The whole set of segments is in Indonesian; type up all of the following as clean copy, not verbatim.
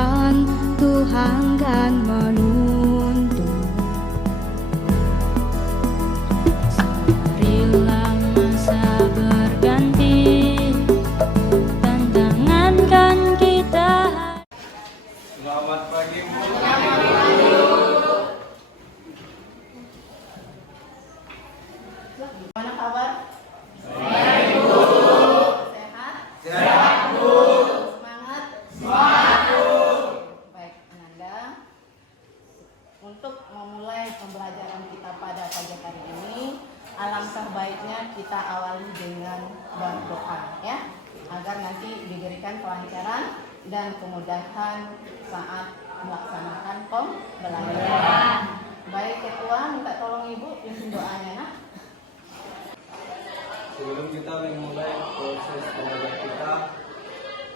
Tuhan, Tuhan kan menuntun. Marilah masa berganti, tantangan kan kita. Selamat pagi, Bu. Mana kabar? Baik, Bu. Sehat? Sehat, Bu. Semangat? Semangat, Bu. Baik, Ananda. Untuk memulai pembelajaran kita pada pagi hari ini, alangkah baiknya kita awali dengan berdoa ya, agar nanti diberikan kelancaran dan kemudahan saat melaksanakan pembelajaran. Baik, Ketua, minta tolong Ibu pimpin doanya, Nak. Sebelum kita memulai proses belajar kita,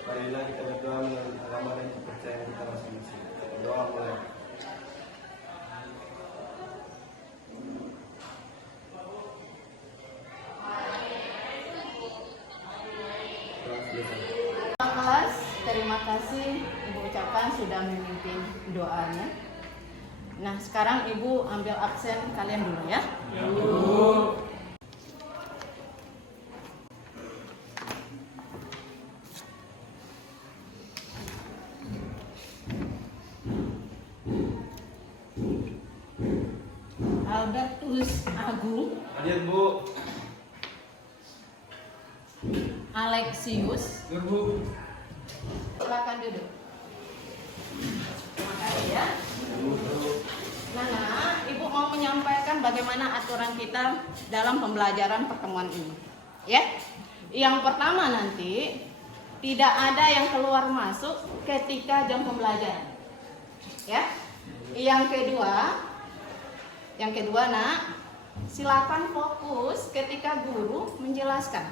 marilah kita berdoa menurut agama dan kepercayaan kita masing-masing. Berdoa mulai. Kelas, terima kasih Ibu ucapkan sudah memimpin doanya. Nah, sekarang Ibu ambil absen kalian dulu ya. Albertus Agung, Hadir, Bu. Alexius, Bu. silakan duduk. Terima kasih ya. Nah, Ibu mau menyampaikan bagaimana aturan kita dalam pembelajaran pertemuan ini. Ya. Yang pertama nanti tidak ada yang keluar masuk ketika jam pembelajaran. Ya. Yang kedua, Nak, silakan fokus ketika guru menjelaskan.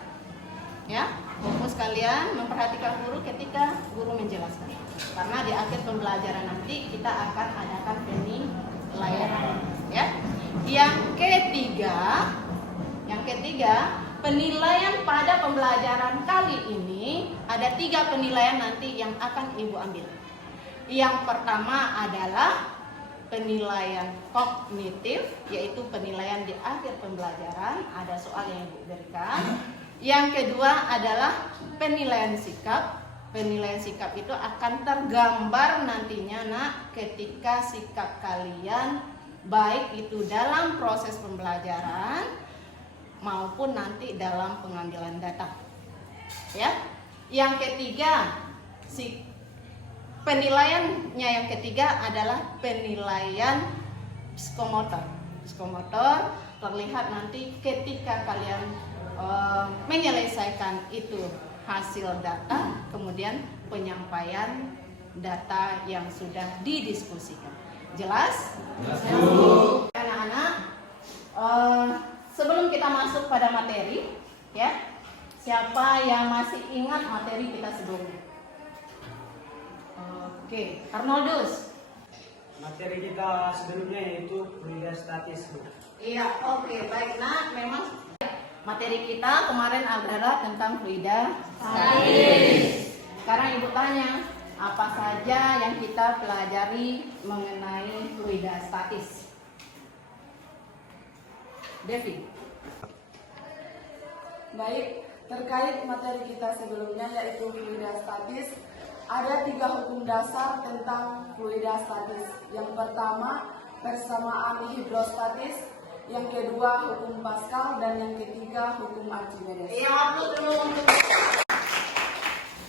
Ya, fokus kalian memperhatikan guru ketika guru menjelaskan. Karena di akhir pembelajaran nanti kita akan adakan penilaian. Ya. Yang ketiga, penilaian pada pembelajaran kali ini ada 3 penilaian nanti yang akan Ibu ambil. Yang pertama adalah penilaian kognitif, yaitu penilaian di akhir pembelajaran, ada soal yang Ibu berikan. Yang kedua adalah penilaian sikap. Penilaian sikap itu akan tergambar nantinya, Nak, ketika sikap kalian baik itu dalam proses pembelajaran maupun nanti dalam pengambilan data. Ya. Yang ketiga, penilaiannya yang ketiga adalah penilaian psikomotor. Psikomotor terlihat nanti ketika kalian menyelesaikan itu hasil data, kemudian penyampaian data yang sudah didiskusikan. Jelas? Jelas, Bu. Anak-anak, sebelum kita masuk pada materi, ya, siapa yang masih ingat materi kita sebelumnya? Oke, Arnoldus. Materi kita sebelumnya yaitu fluida statis. Iya, oke, baik. Nah, memang materi kita kemarin adalah tentang fluida statis. Sekarang Ibu tanya, apa saja yang kita pelajari mengenai fluida statis? Devi. Baik, terkait materi kita sebelumnya yaitu fluida statis, ada 3 hukum dasar tentang fluida statis. Yang pertama, persamaan hidrostatis. Yang kedua, hukum Pascal. Dan yang ketiga, hukum Archimedes. Iya, betul.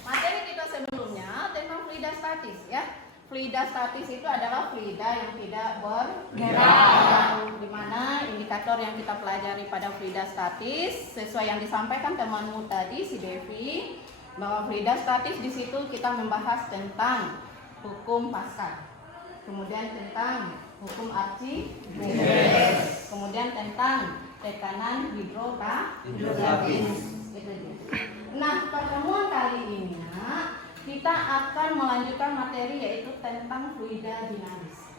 Materi kita sebelumnya tentang fluida statis, ya. Fluida statis itu adalah fluida yang tidak bergerak. Di mana indikator yang kita pelajari pada fluida statis sesuai yang disampaikan temanmu tadi si Devi, bahwa fluida statis di situ kita membahas tentang hukum Pascal. Kemudian tentang hukum Archimedes. Kemudian tentang tekanan hidrografis. Itu dia. Nah, pertemuan kali ini kita akan melanjutkan materi yaitu tentang fluida dinamis.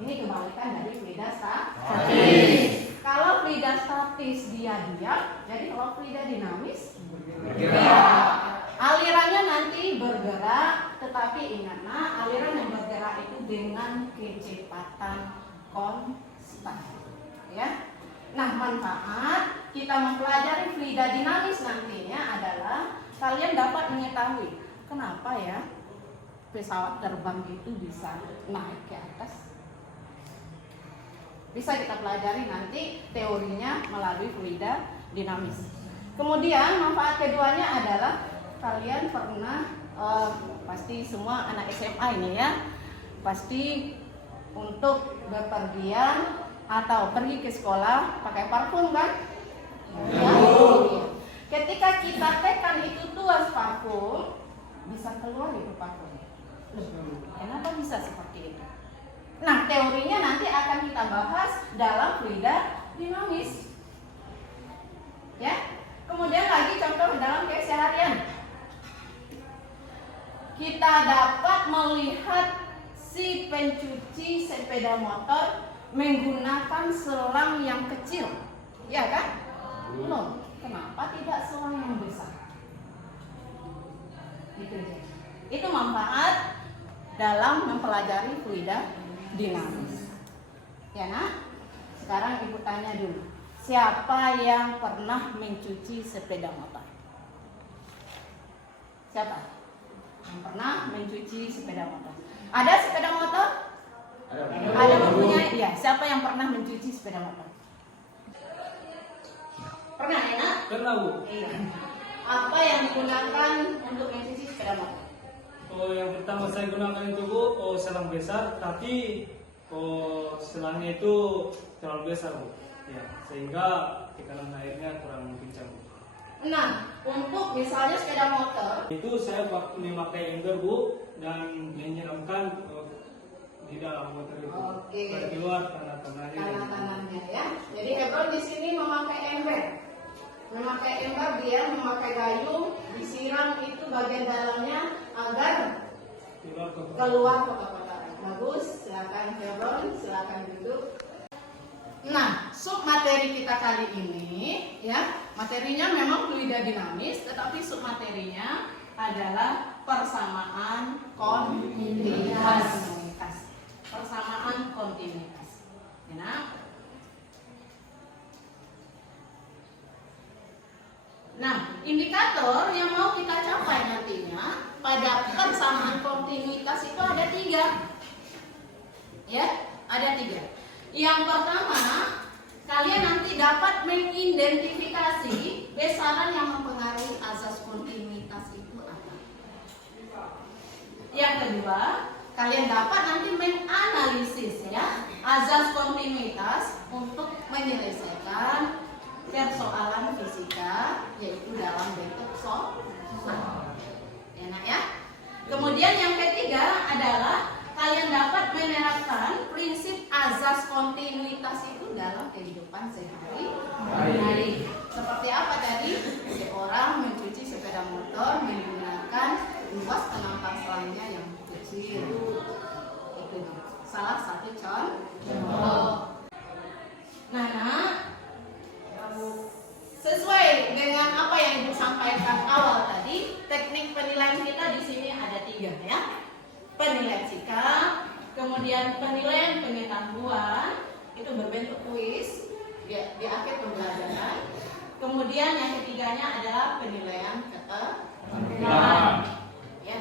Ini kebalikan dari fluida statis. Kalau fluida statis dia diam, jadi kalau fluida dinamis bergerak. Alirannya nanti bergerak, tetapi ingat, aliran dengan kecepatan konstan. Ya. Nah, manfaat kita mempelajari fluida dinamis nantinya adalah kalian dapat mengetahui kenapa ya pesawat terbang itu bisa naik ke atas. Bisa kita pelajari nanti teorinya melalui fluida dinamis. Kemudian manfaat keduanya adalah kalian pernah pasti semua anak SMA ini ya, pasti untuk bepergian atau pergi ke sekolah pakai parfum kan? Ya. Ketika kita tekan itu tuas parfum, bisa keluar itu parfum. Kenapa bisa seperti itu? Nah, teorinya nanti akan kita bahas dalam fluida dinamis. Ya. Kemudian lagi contoh dalam keseharian. Kita dapat melihat si pencuci sepeda motor menggunakan selang yang kecil. Ya kan? Belum. Kenapa tidak selang yang besar? Itu manfaat dalam mempelajari fluida dinamis. Ya nah, sekarang ibu tanya dulu, siapa yang pernah mencuci sepeda motor? Siapa yang pernah mencuci sepeda motor? Ada sepeda motor? Ada mempunyai? Ya, siapa yang pernah mencuci sepeda motor? Pernah ya nak? Pernah Bu. Iya. Apa yang digunakan untuk mencuci sepeda motor? Oh, yang pertama saya gunakan itu Bu, selang besar, tapi selangnya itu terlalu besar Bu. Ya, sehingga tekanan airnya kurang kencang Bu. Nah, untuk misalnya sepeda motor, Itu saya memakai ember Bu dan menyiramkan di dalam motor itu. Oke. Keluar tanah-tanahnya. tanah-tanahnya ya. Jadi Hebron di sini memakai ember. Memakai ember dia memakai gayung, disiram itu bagian dalamnya agar keluar kotak-kotak. Bagus, silakan Hebron, silakan duduk. Nah, sub materi kita kali ini ya, materinya memang fluida dinamis, tetapi sub materinya adalah persamaan kontinuitas. Persamaan kontinuitas. Ya. Nah, indikator yang mau kita capai nantinya pada persamaan kontinuitas itu ada 3. Ya, ada 3. Yang pertama, kalian nanti dapat mengidentifikasi besaran yang mempengaruhi azas kontinuitas itu apa. Yang kedua, kalian dapat nanti menganalisis ya azas kontinuitas untuk menyelesaikan persoalan fisika, yaitu dalam bentuk soal. Enak ya. Kemudian yang ketiga adalah kalian dapat menerapkan prinsip azas kontinuitas itu dalam kehidupan sehari-hari. Seperti apa tadi? Seorang mencuci sepeda motor menggunakan luas penampak selangnya yang kecil. Itu salah satu contoh. Nah, sesuai dengan apa yang Ibu sampaikan awal tadi, teknik penilaian kita di sini ada 3 ya. Penilaian sikap, kemudian penilaian pengetahuan, itu berbentuk kuis di akhir pembelajaran. Kemudian yang ketiganya adalah penilaian keterampilan. Ya.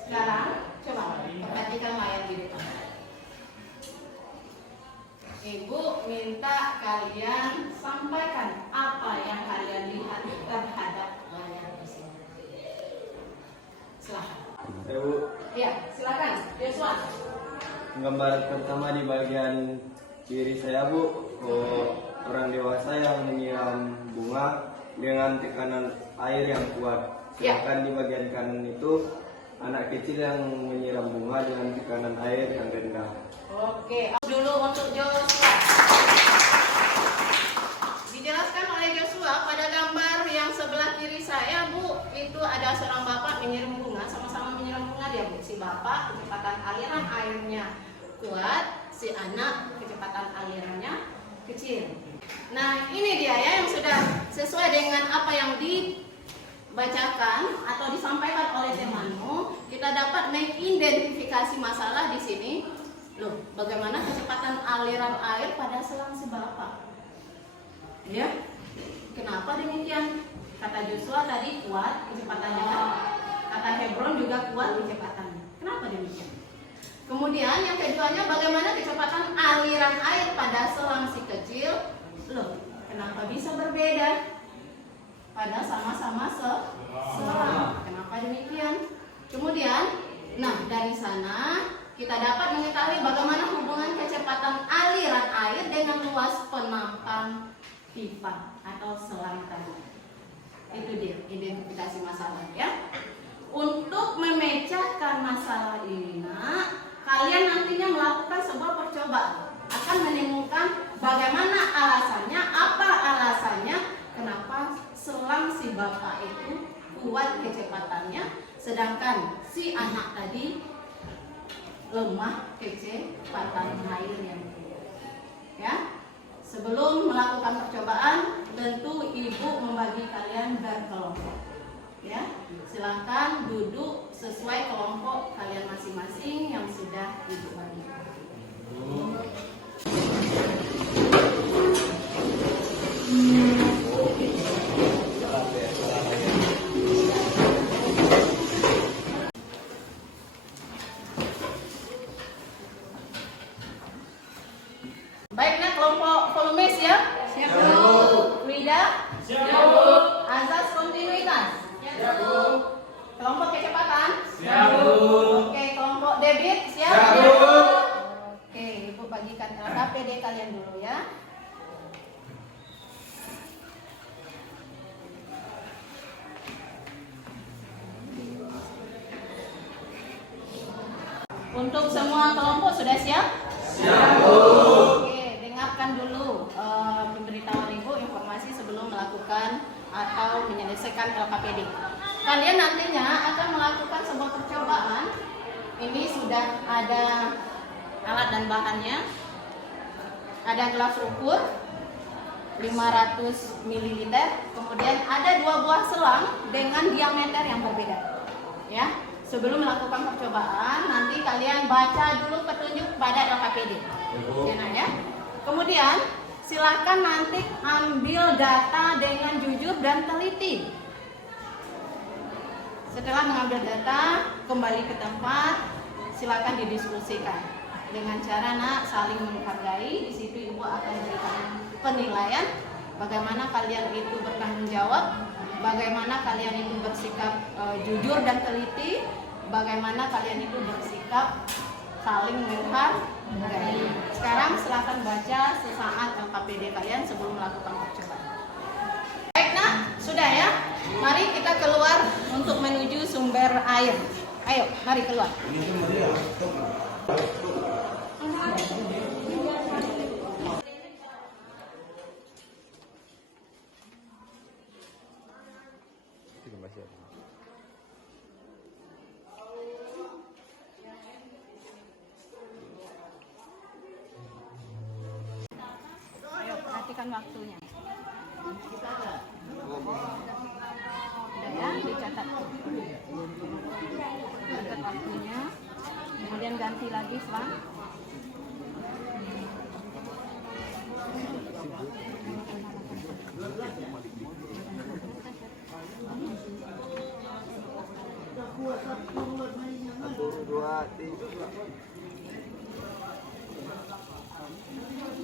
Sekarang coba perhatikan layar di depan. Ibu minta kalian sampaikan apa yang kalian lihat terhadap layar di sini. Silakan. Bu, Ya, silakan. Joshua. gambar pertama di bagian kiri saya Bu, orang dewasa yang menyiram bunga dengan tekanan air yang kuat. Sedangkan di bagian kanan itu anak kecil yang menyiram bunga dengan tekanan air yang rendah. Oke, dulu untuk Joshua. Dijelaskan oleh Joshua pada gambar yang sebelah kiri saya, Bu, itu ada seorang bapak menyiram bunga, sama-sama menyiram bunga dia, Bu. Si bapak kecepatan aliran airnya kuat, si anak kecepatan alirannya kecil. Nah, ini dia ya yang sudah sesuai dengan apa yang dibacakan atau disampaikan oleh temanmu. Kita dapat dikasih masalah di sini. Loh, bagaimana kecepatan aliran air pada selang si Bapak? Ya, kenapa demikian? Kata Joshua tadi kuat kecepatannya, kan? Kata Hebron juga kuat kecepatannya. Kenapa demikian? Kemudian yang keduanya, bagaimana kecepatan aliran air pada selang si kecil? Loh, kenapa bisa berbeda? Pada sama-sama selang. Kenapa demikian? Kemudian, nah dari sana kita dapat mengetahui bagaimana hubungan kecepatan aliran air dengan luas penampang pipa atau selang tadi. Itu dia identifikasi masalah ya. Untuk memecahkan masalah ini, nak, kalian nantinya melakukan sebuah percobaan, akan menemukan bagaimana alasannya, apa alasannya kenapa selang si Bapak itu kuat kecepatannya, sedangkan si anak tadi lemah kecepatan airnya. Ya, sebelum melakukan percobaan, tentu ibu membagi kalian berkelompok. Ya, silakan duduk sesuai kelompok kalian masing-masing yang sudah ibu bagi. Baiklah kelompok volumes ya. Siap Bu. Wida? Siap Bu. Azas kontinuitas? Siap Bu. Kelompok kecepatan? Siap Bu. Oke, kelompok debit? Siap Bu. Oke, Ibu bagikan LKPD kalian dulu ya. Untuk semua kelompok sudah siap? Siap Bu. Oke, dengarkan dulu pemberitahuan Ibu informasi sebelum melakukan atau menyelesaikan LKPD. Kalian nantinya akan melakukan sebuah percobaan. Ini sudah ada alat dan bahannya. Ada gelas ukur 500 ml, kemudian ada 2 buah selang dengan diameter yang berbeda. Ya. Sebelum melakukan percobaan, nanti kalian baca dulu petunjuk pada LKPD. Ya. Kemudian, silakan nanti ambil data dengan jujur dan teliti. Setelah mengambil data, kembali ke tempat, silakan didiskusikan. Dengan cara saling menghargai, di situ Ibu akan memberikan penilaian bagaimana kalian itu bertanggung jawab, bagaimana kalian itu bersikap jujur dan teliti, bagaimana kalian itu bersikap saling menghargai. Sekarang silakan baca sesaat LKPD kalian sebelum melakukan percobaan. Baik, nah, sudah ya. Mari kita keluar untuk menuju sumber air. Ayo, mari keluar. Ayo, perhatikan waktunya. Udah ya, dicatat. Catat waktunya. Kemudian ganti lagi selang.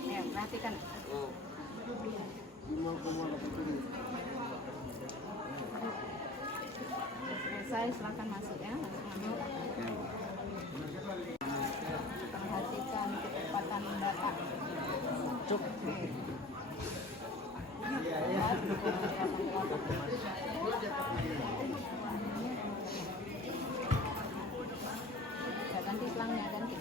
Ya, perhatikan. Selesai, silakan masuk ya. Perhatikan kecepatan data. Ya, ganti selangnya, ganti.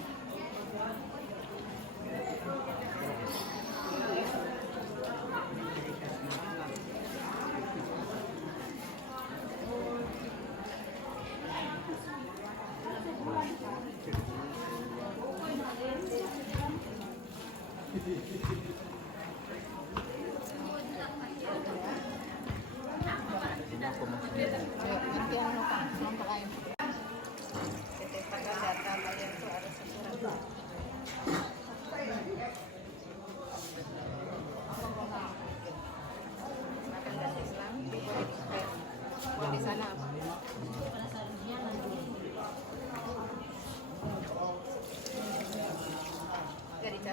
Nanti yang kelompok lain. Kecepatan data kalian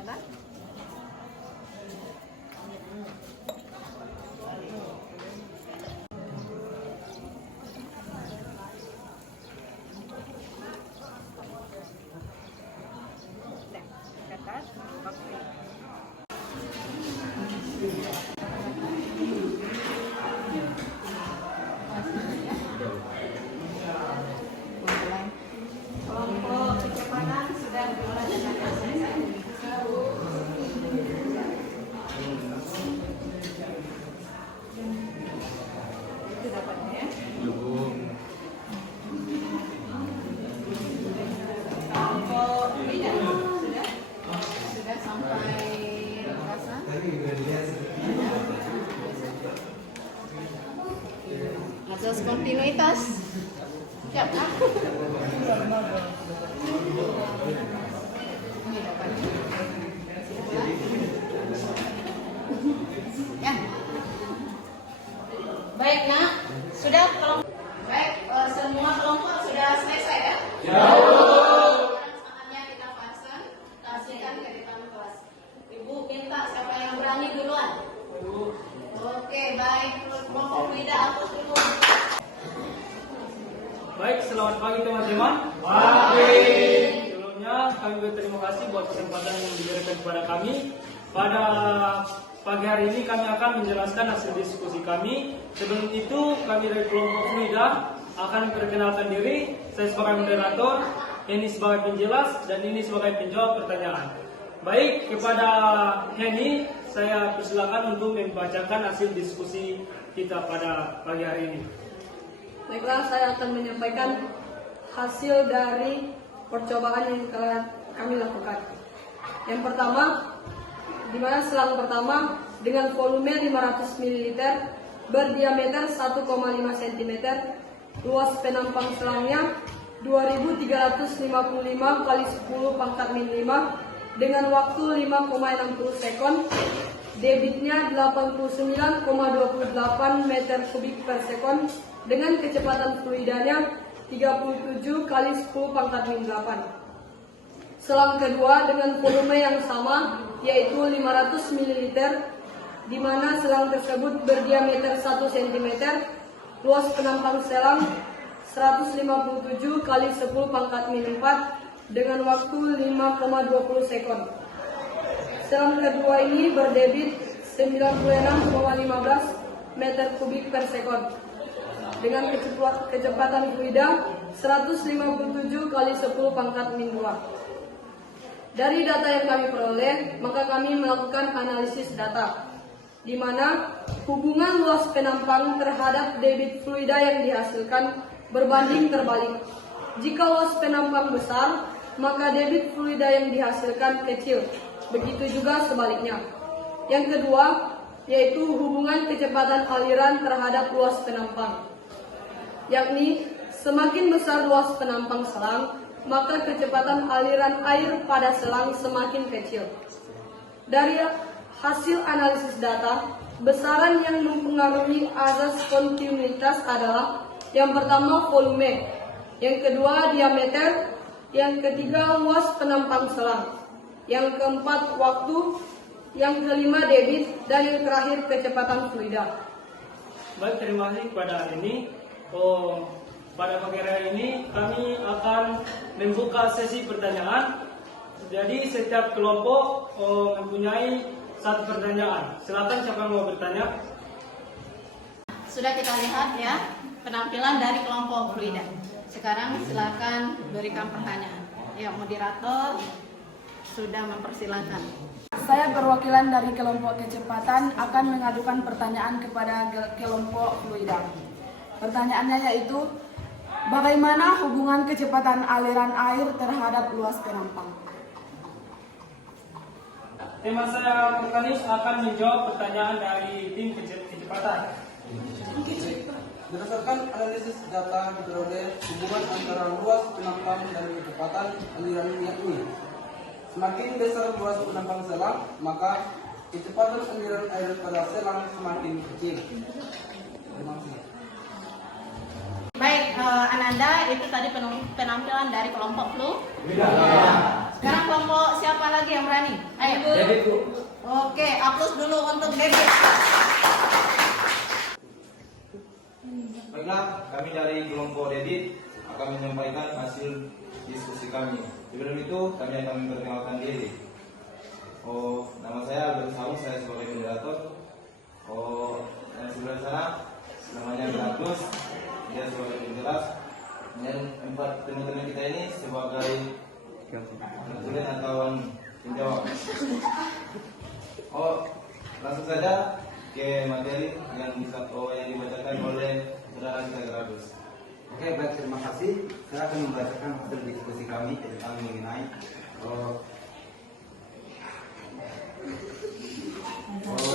Ananda. Kelompok kecepatan sudah diolah dengan selesai. Itu dapatnya ya. Kelompok tidak sudah sampai rasa. Azas kontinuitas. Siap kan? Ini dapatnya. Ya. Baik nak, sudah kelompok. Baik, semua kelompok sudah selesai ya? Ya. Saatnya kita presentasikan ke depan kelas. Ibu minta siapa yang berani duluan? Oke, baik. Kelompok Frida aku dulu. Baik, selamat pagi teman-teman. Pagi. Sebelumnya kami berterima kasih buat kesempatan yang diberikan kepada kami. Pada pagi hari ini kami akan menjelaskan hasil diskusi kami. Sebelum itu kami dari kelompok Frida akan memperkenalkan diri. Saya sebagai moderator, Henny sebagai penjelas, dan ini sebagai penjawab pertanyaan. Baik, kepada Henny saya persilakan untuk membacakan hasil diskusi kita pada pagi hari ini. Baiklah, saya akan menyampaikan hasil dari percobaan yang telah kami lakukan. Yang pertama, di mana selang pertama dengan volume 500 ml berdiameter 1,5 cm, luas penampang selangnya 2355 kali 10 pangkat min 5 dengan waktu 5,60 sekon, debitnya 89,28 meter kubik per sekon dengan kecepatan fluidanya 37 kali 10 pangkat min 8. Selang kedua dengan volume yang sama yaitu 500 ml, di mana selang tersebut berdiameter 1 cm, luas penampang selang 157 kali 10 pangkat min 4 dengan waktu 5,20 sekon. Selang kedua ini berdebit 96,15 meter kubik per sekon dengan kecepatan fluida 157 kali 10 pangkat min 2. Dari data yang kami peroleh, maka kami melakukan analisis data, di mana hubungan luas penampang terhadap debit fluida yang dihasilkan berbanding terbalik. Jika luas penampang besar, maka debit fluida yang dihasilkan kecil. Begitu juga sebaliknya. Yang kedua, yaitu hubungan kecepatan aliran terhadap luas penampang, yakni semakin besar luas penampang selang, maka kecepatan aliran air pada selang semakin kecil. Dari hasil analisis data, besaran yang mempengaruhi azas kontinuitas adalah yang pertama volume, yang kedua diameter, yang ketiga luas penampang selang, yang keempat waktu, yang kelima debit, dan yang terakhir kecepatan fluida. Baik, terima kasih kepada ini. Pada pagi hari ini kami akan membuka sesi pertanyaan. Jadi setiap kelompok mempunyai satu pertanyaan. Silakan siapa yang mau bertanya. Sudah kita lihat ya penampilan dari kelompok Fluida. Sekarang silakan berikan pertanyaan. Ya, moderator sudah mempersilahkan. Saya perwakilan dari kelompok kecepatan akan mengajukan pertanyaan kepada kelompok Fluida. Pertanyaannya yaitu, bagaimana hubungan kecepatan aliran air terhadap luas penampang? Tema saya mekanis akan menjawab pertanyaan dari tim kecepatan. Berdasarkan analisis data diperoleh hubungan antara luas penampang dan kecepatan aliran minyak ini. Semakin besar luas penampang selang, maka kecepatan aliran air pada selang semakin kecil. Terima kasih. Baik, Ananda, itu tadi penampilan dari kelompok Flu. Sekarang kelompok siapa lagi yang berani? Ayo. David, Bu. Oke, aplaus dulu untuk David. Baiklah, kami dari kelompok David akan menyampaikan hasil diskusi kami. Sebelum itu, kami akan memperkenalkan diri. Nama saya Albert Saung, saya sebagai moderator. Yang sebelah sana, namanya Agus, dia sebagai penjelas. Dan 4 teman-teman kita ini sebagai konsulen atau penjawab. Langsung saja ke materi yang dibacakan oleh saudara kita Agus. Oke, baik, terima kasih. Saya akan membacakan hasil diskusi kami tentang mengenai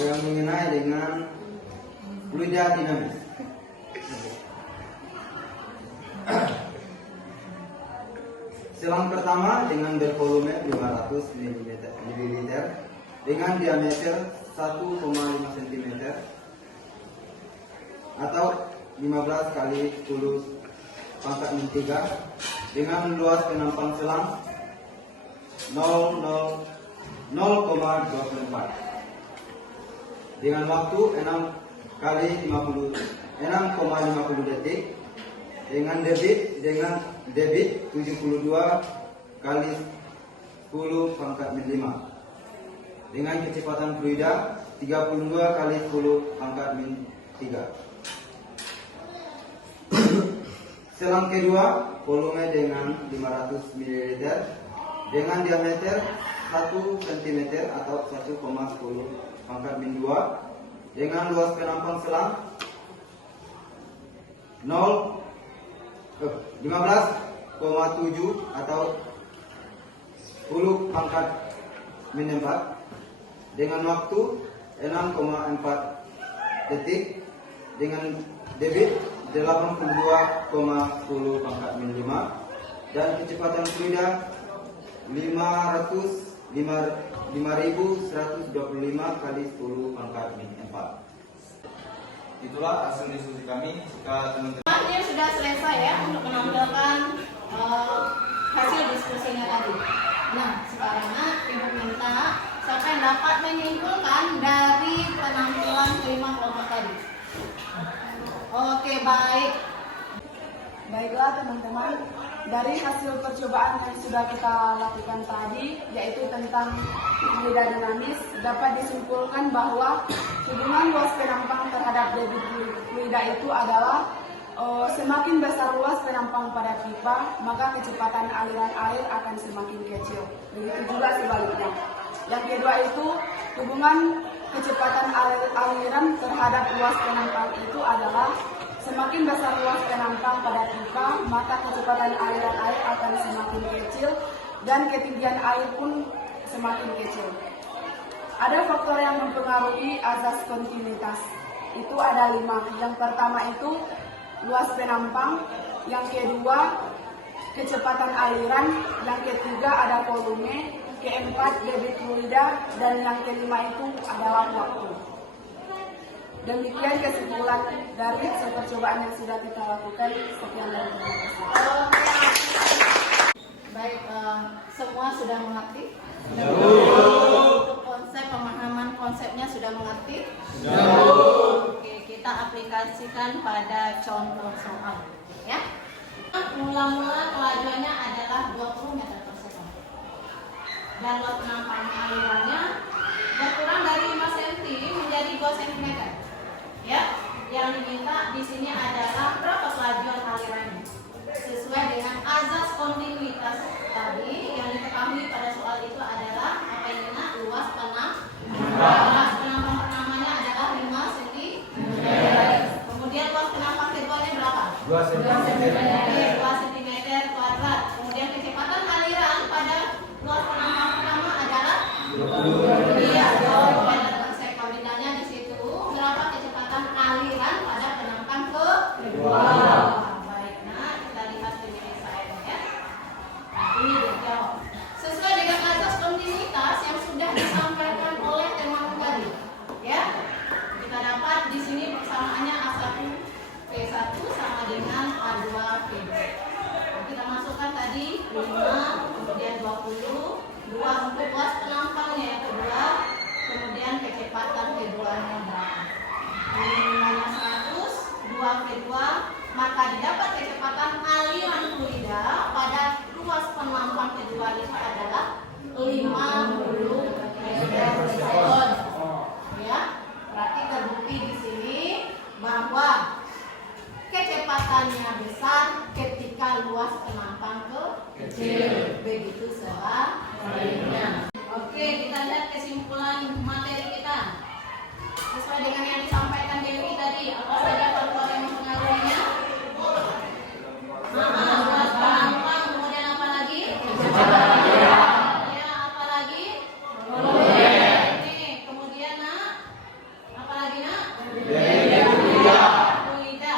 yang mengenai dengan fluida dinamis. Selang pertama dengan bervolume 500 ml dengan diameter 1,5 cm atau 15 kali 10 pangkat min 3 dengan luas penampang selang 0,24 dengan waktu 6 kali 6,50 detik dengan debit 72 kali 10 pangkat min 5 dengan kecepatan fluida 32 kali 10 pangkat min 3. Selang kedua, volume dengan 500 ml dengan diameter 1 cm atau 1,10 pangkat min 2 dengan luas penampang selang 15,7 atau 10 pangkat min 4 dengan waktu 6,4 detik dengan debit 82,10 pangkat min 5 dan kecepatan fluida 5.125 kali 10 pangkat min 4. Itulah hasil diskusi kami. Jika teman-teman Ini sudah selesai ya untuk menampilkan hasil diskusinya tadi. Nah, sekarang Ibu minta siapa yang dapat menyimpulkan dari penampilan kelima kelompok tadi. Oke, baik. Baiklah teman-teman, dari hasil percobaan yang sudah kita lakukan tadi, yaitu tentang fluida dinamis, dapat disimpulkan bahwa hubungan luas penampang terhadap debit fluida itu adalah semakin besar luas penampang pada pipa, maka kecepatan aliran air akan semakin kecil. Begitu juga sebaliknya. Yang kedua itu, hubungan kecepatan aliran terhadap luas penampang itu adalah semakin besar luas penampang pada pipa, maka kecepatan aliran air akan semakin kecil dan ketinggian air pun semakin kecil. Ada faktor yang mempengaruhi azas kontinuitas. Itu ada 5. Yang pertama itu luas penampang, yang kedua kecepatan aliran, yang ketiga ada volume, keempat debit fluida, dan yang kelima itu adalah waktu. Demikian kesimpulan dari hasil percobaan yang sudah kita lakukan. Sekian dan terima kasih. Baik, semua sudah mengerti? Untuk konsep pemahaman konsepnya sudah mengerti? Oke, kita aplikasikan pada contoh soal. Ya. Mula-mula kelajuannya adalah 20 meter per second. Dan luas penampang alirannya berkurang dari 5 cm menjadi 2 cm. Ya, yang diminta di sini adalah berapa kelajuan alirannya sesuai dengan azas kontinuitas tadi. Yang diketahui pada soal itu adalah apa yang luas penampang. Luas penampang pertamanya adalah 5 cm. Kemudian luas penampang keduanya berapa? 2 cm. 2 cm kuadrat. Kemudian kecepatan aliran pada luas penampang pertama adalah 20. Iya, 20 meter per second. Bedanya di situ berapa kecepatan aliran pada penampang kedua. Baik, nah kita lihat penyelesaiannya ya. Nah, ini dia jawab. Sesuai dengan azas kontinuitas yang sudah disampaikan oleh teman tadi, ya. Kita dapat di sini persamaannya A1 P1 sama dengan A2 P2. Nah, kita masukkan tadi 5 kemudian 20, 2 untuk luas penampangnya yang kedua, kemudian kecepatan keduanya berapa. Minimumnya 100, 2 kedua, maka didapat kecepatan aliran fluida pada luas penampang kedua itu adalah 50 meter per sekon. Ya, berarti terbukti di sini bahwa kecepatannya besar ketika luas penampang kecil. Begitu sebaliknya. Oke, kita lihat kesimpulan materi kita. Sesuai dengan yang disampaikan Dewi tadi, apa saja faktor yang mempengaruhinya? Luas penampang, kemudian apa lagi? Ya, apa lagi? Ini, kemudian nak? Apa lagi nak? Fluida.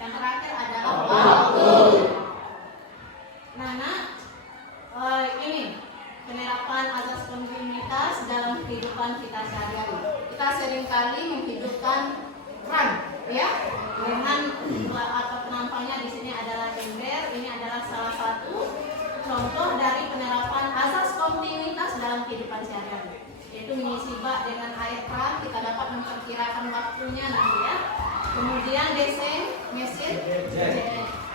Yang terakhir adalah waktu. Nah, nak, ini penerapan azas kontinuitas dalam kehidupan kita sehari-hari. Kita seringkali menghidupkan keran, ya, dengan apa penampangnya di sini adalah ember. Ini adalah salah satu contoh dari penerapan azas kontinuitas dalam kehidupan sehari-hari, yaitu mengisi bak dengan air keran. Kita dapat memperkirakan waktunya nanti, ya. Kemudian mesin,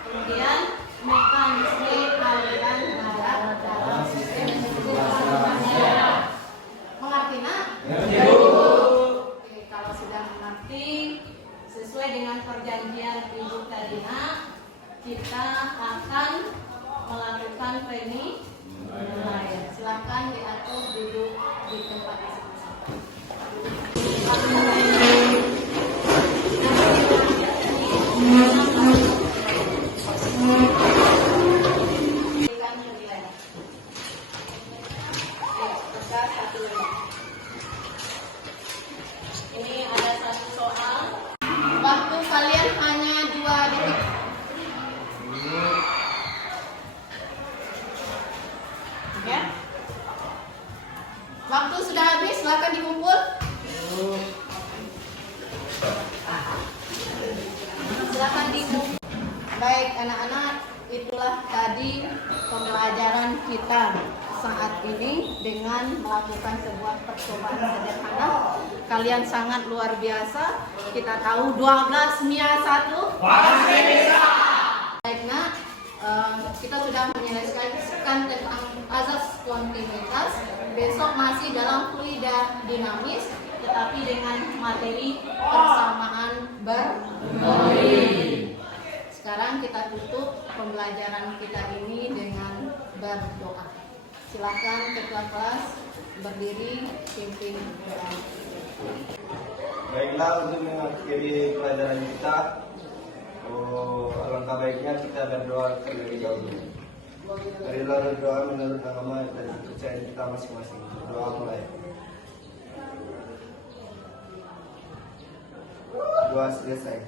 kemudian mekanisme aliran darah dalam sistem sirkulasi. Mengerti nak? Oke, kalau sudah mengerti, sesuai dengan perjanjian ibu tadi nak, kita akan melakukan penilaian. Silakan diatur duduk di tempat masing-masing. Ini ada satu soal. Waktu kalian hanya 2 detik. Ya. Waktu sudah habis, silakan dikumpul. Silakan dikumpul. Baik anak-anak, itulah tadi pembelajaran kita saat ini dengan melakukan sebuah percobaan sederhana. Kalian sangat luar biasa. Kita tahu 12 Mia 1 pasti bisa. Baik nak, kita sudah menyelesaikan tentang azas kontinuitas. Besok masih dalam fluida dinamis, tetapi dengan materi persamaan bervolume. Sekarang kita tutup pembelajaran kita ini dengan berdoa. Silakan ketua kelas berdiri pimpin doa. Baiklah, untuk mengakhiri pelajaran kita, alangkah baiknya kita berdoa terlebih dahulu. Marilah berdoa menurut agama dan kepercayaan kita masing-masing. Doa mulai. Doa selesai.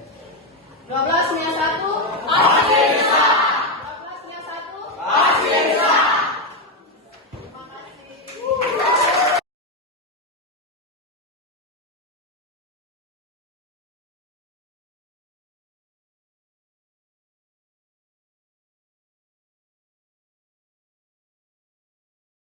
12 Mia 1 pasti bisa.